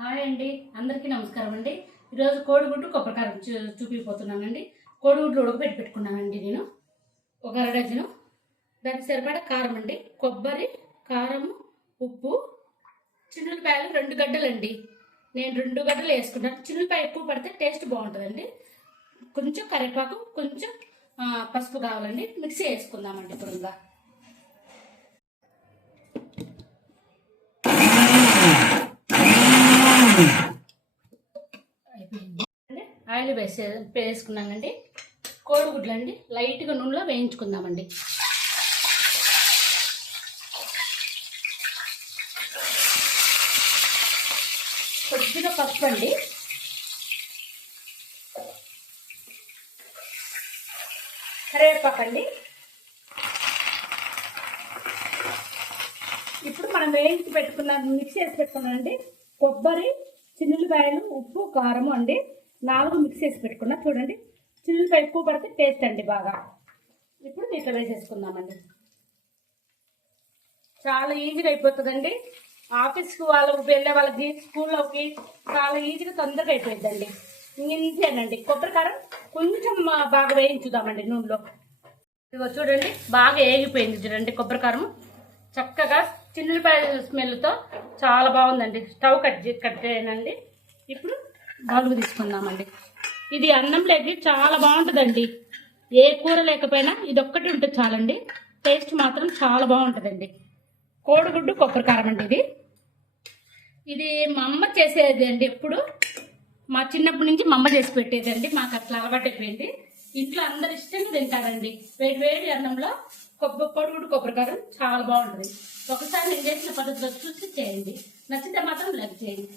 Hi అండి అందరికీ నమస్కారం అండి. ఈరోజు కోడిగుడ్డు కొబ్బరికారం చూ చూపిపోతున్నానండి. కోడిగుడ్లు ఉడకబెట్టి పెట్టుకున్నానండి నేను. ఒక అర డజను. దానికి సరిపడా కారం అండి. కొబ్బరి కారం ఉప్పు చిన్నులపాయలు రెండు గడ్డలండి. నేను రెండు గడ్డలు వేసుకున్నాను. చిన్నులపాయ ఎక్కువ పడితే టేస్ట్ బాగుంటుందండి. కొంచెం కరివేపాకు కొంచెం పసుపు కావాలండి. మిక్సీ వేసుకుందామండి ఇప్పుడు ఆయిల్ వేసే వేసుకున్నానండి కోడిగుడ్లు అండి లైట్గా నూనెలో వేయించుకుందామండి. కొద్దిగా పప్పు అండి. కరివేపాకు అండి. ఇప్పుడు మనం వేయించి పెట్టుకున్న మిక్స్ చేసి పెట్టుకున్నామండి కొబ్బరి చిన్నులపాయలు ఉప్పు కారం అండి. నాలుగు మిక్స్ చేసి పెట్టుకున్నా చూడండి. చిన్నులపాయ ఎక్కువ పడితే టేస్ట్ అండి బాగా. ఇప్పుడు దీంట్లో వేసేసుకుందామండి. చాలా ఈజీగా అయిపోతుందండి. ఆఫీస్కి వాళ్ళకి వెళ్ళే వాళ్ళకి స్కూల్లోకి చాలా ఈజీగా తొందరగా అయిపోయిందండి ఇంతేనండి. కొబ్బరి కారం కొంచెం బాగా వేయించుదామండి నూనెలో. ఇదిగో చూడండి బాగా ఏగిపోయింది చూడండి కొబ్బరికారం చక్కగా చిల్లిపాయ స్మెల్తో చాలా బాగుందండి. స్టవ్ కట్ చే- కట్ చేయనండి ఇప్పుడు బలుగు తీసుకుందామండి. ఇది అన్నంలోకి చాలా బాగుంటుందండి. ఏ కూర లేకపోయినా ఇది ఒక్కటి ఉంటే చాలండి. టేస్ట్ మాత్రం చాలా బాగుంటుందండి. కోడిగుడ్డు కొబ్బరి కారం అండి ఇది. ఇది మా అమ్మ చేసేది అండి ఎప్పుడు. మా చిన్నప్పటి నుంచి మా అమ్మ చేసి పెట్టేదండి మాకు అట్లా అలవాటైపోయింది ఇంట్లో అందరు ఇష్టంగా తింటారండి. వేడి వేడి అన్నంలో కొబ్బరి పొడుగుడు కొబ్బరికారం చాలా బాగుంటుంది. ఒకసారి నేను చేసిన పద్ధతిలో చూసి చేయండి. నచ్చితే మాత్రం లైక్ చేయండి.